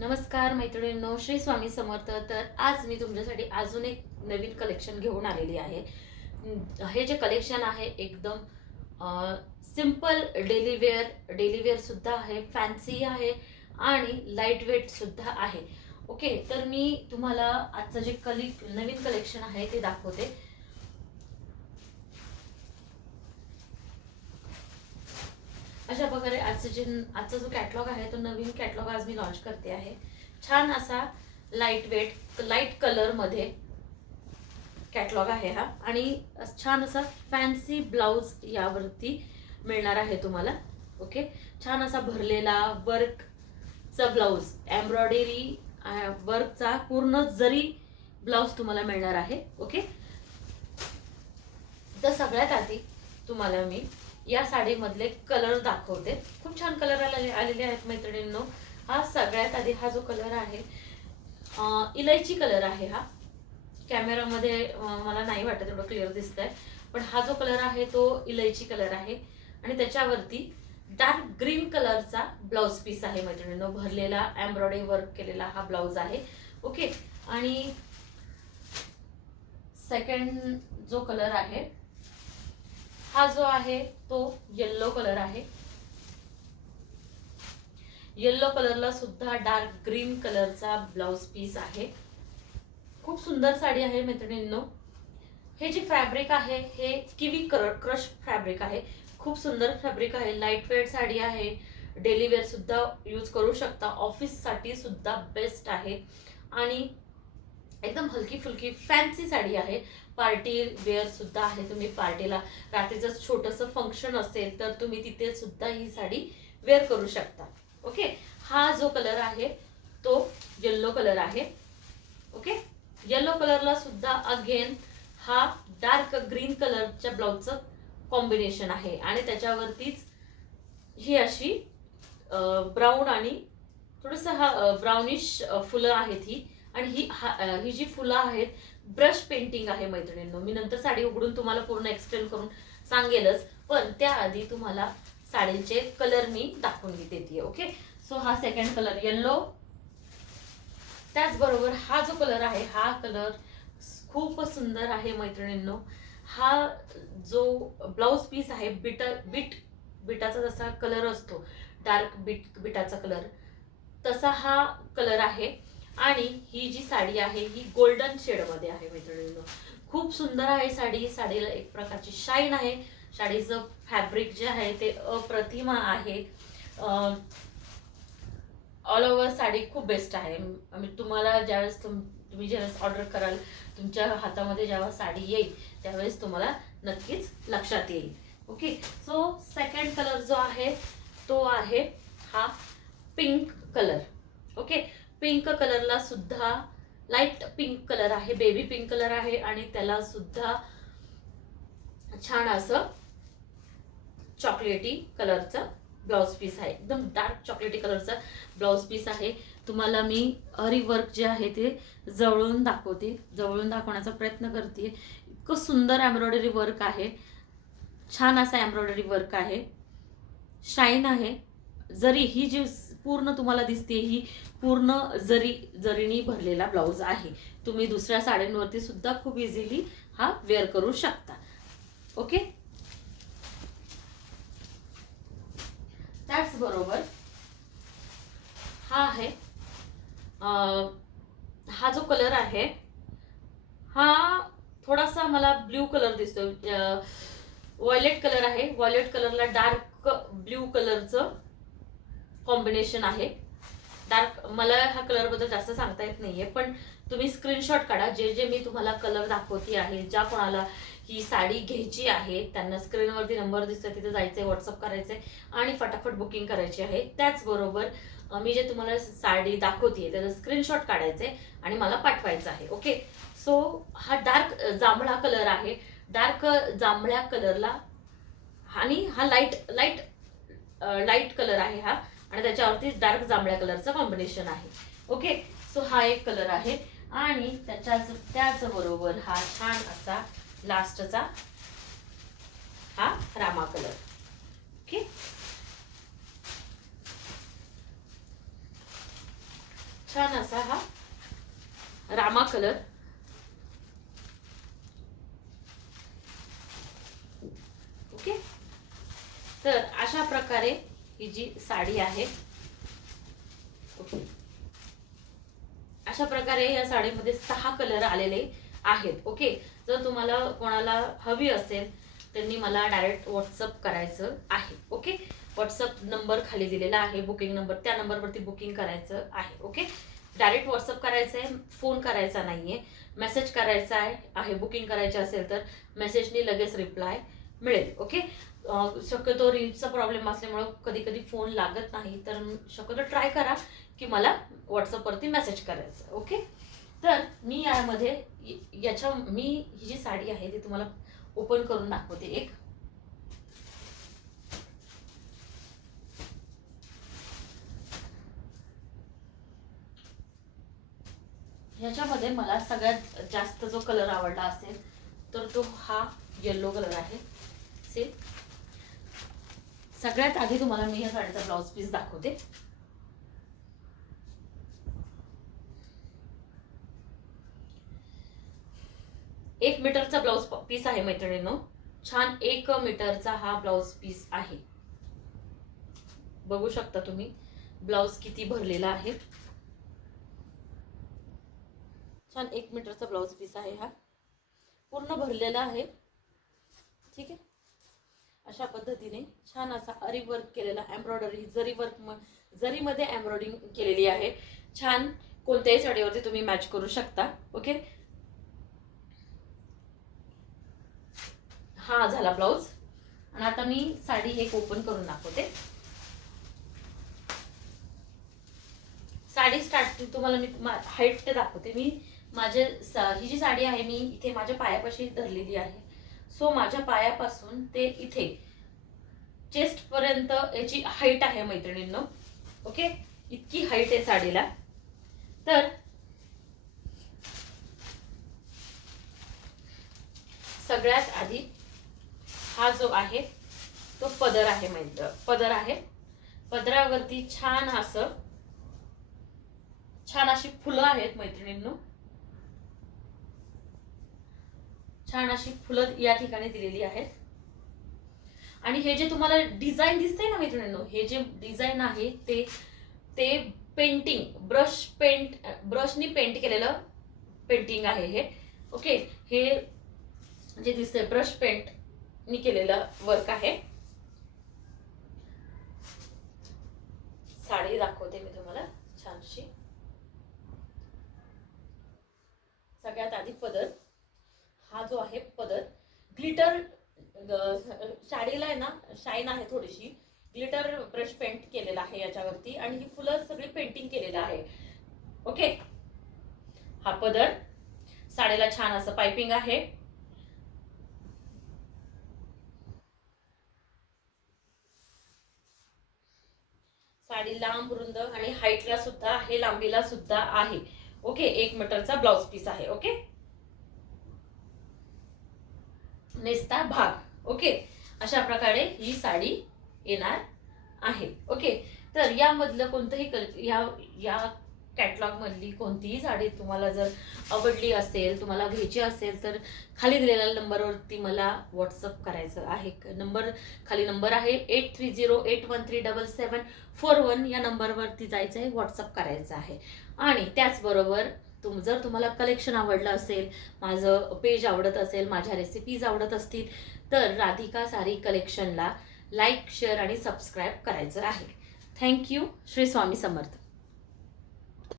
नमस्कार मैत्रिणींनो, श्री स्वामी समर्थ. तर आज मी तुमच्यासाठी अजून एक नवीन कलेक्शन घेऊन आलेली आहे. हे जे कलेक्शन आहे एकदम सिंपल डेली वेअर सुद्धा आहे, फॅन्सी आहे आणि लाईट वेट सुद्धा आहे. ओके, तर मी तुम्हाला आजचं जे नवीन कलेक्शन आहे ते दाखवते. अशा प्रकारे आजचा जो कॅटलॉग आहे तो नवीन कॅटलॉग आज मी लॉन्च करते आहे. छान असा लाईट कलर मध्ये कॅटलॉग आहे हा, आणि छान असा फॅन्सी ब्लाउज यावरती मिळणार आहे तुम्हाला. ओके, छान असा भरलेला वर्कचा ब्लाउज, एम्ब्रॉयडरी वर्कचा पूर्ण जरी ब्लाउज तुम्हाला मिळणार आहे. ओके, तर सगळ्यात आधी तुम्हाला मी या साडीमधले कलर दाखवते. खूप छान कलर आलेले आहेत मैत्रिणींनो. हा सगळ्यात आधी हा जो कलर आहे इलायची कलर आहे. हा कॅमेरामध्ये मला नाही वाटत एवढं क्लिअर दिसतंय, पण हा जो कलर आहे तो इलायची कलर आहे आणि त्याच्यावरती डार्क ग्रीन कलरचा ब्लाउज पीस आहे मैत्रिणींनो. भरलेला एम्ब्रॉयडरी वर्क केलेला हा ब्लाउज आहे. ओके, आणि सेकंड जो कलर आहे हा जो आहे तो येल्लो कलर आहे. येल्लो कलरला सुद्धा डार्क ग्रीन कलरचा ब्लाउज पीस आहे. खूप सुंदर साडी आहे मैत्रिणींनो. हे जे फॅब्रिक आहे हे किवी क्रश फॅब्रिक आहे. खूप सुंदर फॅब्रिक आहे. लाईट वेट साडी आहे. डेली वेअर सुद्धा यूज करू शकता. ऑफिस साठी सुद्धा बेस्ट आहे आणि एकदम हलकी फुलकी फॅन्सी साडी आहे. पार्टी वेअर सुद्धा आहे. तुम्ही पार्टीला रात्रीचं छोटंसं फंक्शन असेल तर तुम्ही तिथे सुद्धा ही साडी वेअर करू शकता. ओके, हा जो कलर आहे तो येल्लो कलर आहे. ओके, येल्लो कलरला सुद्धा अगेन हा डार्क ग्रीन कलरच्या ब्लाउजचं कॉम्बिनेशन आहे आणि त्याच्यावरतीच ही अशी ब्राऊन आणि थोडंसं हा ब्राउनिश फुलं आहेत ही. आणि ही जी फुलं आहेत ब्रश पेंटिंग आहे मैत्रिणींनो. मी नंतर साडी उघडून तुम्हाला पूर्ण एक्सप्लेन करून सांगेलच, पण त्याआधी तुम्हाला साडीचे कलर मी दाखवून देते. ओके, सो हा सेकंड कलर येल्लो. त्याचबरोबर हा जो कलर आहे हा कलर खूप सुंदर आहे मैत्रिणींनो. हा जो ब्लाउज पीस आहे बिटाचा जसा कलर असतो, डार्क बिटाचा कलर, तसा हा कलर आहे. आणि ही जी साडी आहे ही गोल्डन शेड मध्ये आहे मैत्रिणींनो. खूप सुंदर आहे साडी. साडीला एक प्रकारची शाईन आहे. साडीचं फॅब्रिक जे आहे ते अप्रतिम आहे. ऑल ओव्हर साडी खूप बेस्ट आहे. तुम्हाला ज्यावेळेस तुम्ही ज्यावेळेस ऑर्डर कराल, तुमच्या हातामध्ये जेव्हा साडी येईल त्यावेळेस तुम्हाला नक्कीच लक्षात येईल. ओके, सो सेकंड कलर जो आहे तो आहे हा पिंक कलर. ओके, पिंक कलरला सुद्धा लाईट पिंक कलर आहे, बेबी पिंक कलर आहे आणि त्याला सुद्धा छान असं चॉकलेटी कलरचं ब्लाउज पीस आहे. एकदम डार्क चॉकलेटी कलरचा ब्लाउज पीस आहे. तुम्हाला मी हरी वर्क जे आहे ते जवळून दाखवण्याचा प्रयत्न करते. इतकं सुंदर एम्ब्रॉयडरी वर्क आहे. छान असा एम्ब्रॉयडरी वर्क आहे. शाईन आहे. जरी ही जी पूर्ण तुम्हाला दिसते ही पूर्ण जरीनी भरलेला ब्लाउज आहे. तुम्ही दुसऱ्या साड्यांवरती सुद्धा खूप इझिली हा वेअर करू शकता. ओके, त्याच बरोबर हा आहे हा जो कलर आहे हा थोडासा मला ब्ल्यू कलर दिसतो. व्हायलेट कलर आहे. व्हायलेट कलरला डार्क ब्ल्यू कलरचं कॉम्बिनेशन आहे. डार्क, मला हा कलर बद्दल जास्त सांगता येत नाहीये, पण तुम्ही स्क्रीनशॉट काढा. जे मी तुम्हाला कलर दाखवते आहे, ज्या कोणाला ही साडी घ्यायची आहे त्यांना स्क्रीनवरती नंबर दिसतोय, तिथे जायचंय, व्हॉट्सअप करायचंय आणि फटाफट बुकिंग करायची आहे. त्याचबरोबर मी जे तुम्हाला साडी दाखवते त्याचा स्क्रीनशॉट काढायचंय आणि मला पाठवायचं आहे. ओके, सो हा डार्क जांभळा कलर आहे. डार्क जांभळ्या कलरला आणि हा लाईट कलर आहे हा, आणि त्याच्यावरती डार्क जांभळ्या कलरचं कॉम्बिनेशन आहे. ओके, सो हा एक कलर आहे आणि त्याच बरोबर हा छान असा लास्टचा हा रामा कलर. ओके, छान असा हा रामा कलर, ओके. तर अशा प्रकारे ही जी साडी आहे, ओके, अशा प्रकारे या साडीमध्ये 6 कलर आलेले आहेत. ओके, जर तुम्हाला कोणाला हवी असेल त्यांनी मला डायरेक्ट व्हॉट्सअप करायचं आहे. ओके, व्हॉट्सअप नंबर खाली दिलेला आहे, बुकिंग नंबर, त्या नंबरवरती बुकिंग करायचं आहे. ओके, डायरेक्ट व्हॉट्सअप करायचं आहे, फोन करायचा नाहीये, मेसेज करायचा आहे. बुकिंग करायचे असेल तर मेसेजनी लगेच रिप्लाय मिळेल. ओके, शक्यतो रेंजचा प्रॉब्लेम असल्यामुळे कधी कधी फोन लागत नाही, तर शक्यतो ट्राय करा की मला व्हॉट्सअपवरती मेसेज करायचं. ओके, तर मी यामध्ये मी ही जी साडी आहे ती तुम्हाला ओपन करून दाखवते. एक ह्याच्यामध्ये मला सगळ्यात जास्त जो कलर आवडला असेल तर तो हा येलो कलर आहे. सेम सगळ्यात आधी तुम्हाला मी या साडीचा ब्लाउज पीस दाखवते. एक मीटरचा ब्लाउज पीस आहे मैत्रिणींनो, छान 1 मीटरचा हा ब्लाउज पीस आहे. बघू शकता तुम्ही ब्लाउज किती भरलेला आहे. छान 1 मीटरचा ब्लाउज पीस आहे, हा पूर्ण भरलेला आहे. ठीक आहे, अशा पद्धतीने छान असा अरी वर्क केलेला, एम्ब्रॉयडरी जरीमध्ये एम्ब्रॉयडरिंग केलेली आहे. छान कोणत्याही साडीवरती तुम्ही मॅच करू शकता. ओके, हा झाला ब्लाउज. आणि आता मी साडी एक ओपन करून दाखवते. साडी स्टार्टिंग तुम्हाला मी हाईट दाखवते. मी ही जी साडी आहे मी इथे माझ्या पायापाशी धरलेली आहे. सो माझ्या पायापासून ते इथे चेस्ट पर्यंत याची हाईट आहे मैत्रिणींनो. ओके, इतकी हाईट आहे साडीला. तर सगळ्यात आधी हा जो आहे तो पदर आहे. पदर आहे, पदरावरती छान अशी फुलं आहेत मैत्रिणींनो. छान अशी फुलं या ठिकाणी दिलेली आहेत. आणि हे जे तुम्हाला डिझाईन दिसतंय ना मैत्रिणींनो, हे जे डिझाईन आहे ते पेंटिंग ब्रशनी पेंट केलेलं पेंटिंग आहे हे. ओके, हे जे दिसतंय ब्रश पेंटनी केलेलं वर्क आहे. साडी दाखवते मी तुम्हाला छानशी. सगळ्यात आधी पदर, हा जो आहे पदर ग्लिटर, साडीला आहे ना शाईन आहे थोडीशी, ग्लिटर ब्रश पेंट केलेला आहे याच्यावरती. आणि ही फुलं सगळी पेंटिंग केलेलं आहे. ओके, हा पदर, साडीला छान असं पाइपिंग आहे. साडी लांब रुंद आणि हाईटला सुद्धा आहे, लांबीला सुद्धा आहे. ओके, 1 मीटरचा ब्लाउज पीस आहे. ओके, नेसता भाग. ओके, अशा प्रकारे ही साडी येणार आहे. ओके, तर यामधलं कोणतंही या कॅटलॉग मधली कोणतीही साडी तुम्हाला जर आवडली असेल, तुम्हाला घ्यायची असेल तर खाली दिलेल्या नंबरवरती मला व्हॉट्सअप करायचं आहे. खाली नंबर आहे 8308137741. या नंबरवरती जायचं आहे, व्हॉट्सअप करायचं आहे. आणि त्याचबरोबर जर तुम्हाला कलेक्शन आवडलं असेल, माझं पेज आवडत असेल, माझ्या रेसिपीज आवडत असतील तर राधिका साडी कलेक्शनला लाईक, शेअर आणि सबस्क्राईब करायचं आहे. थँक्यू. श्री स्वामी समर्थ.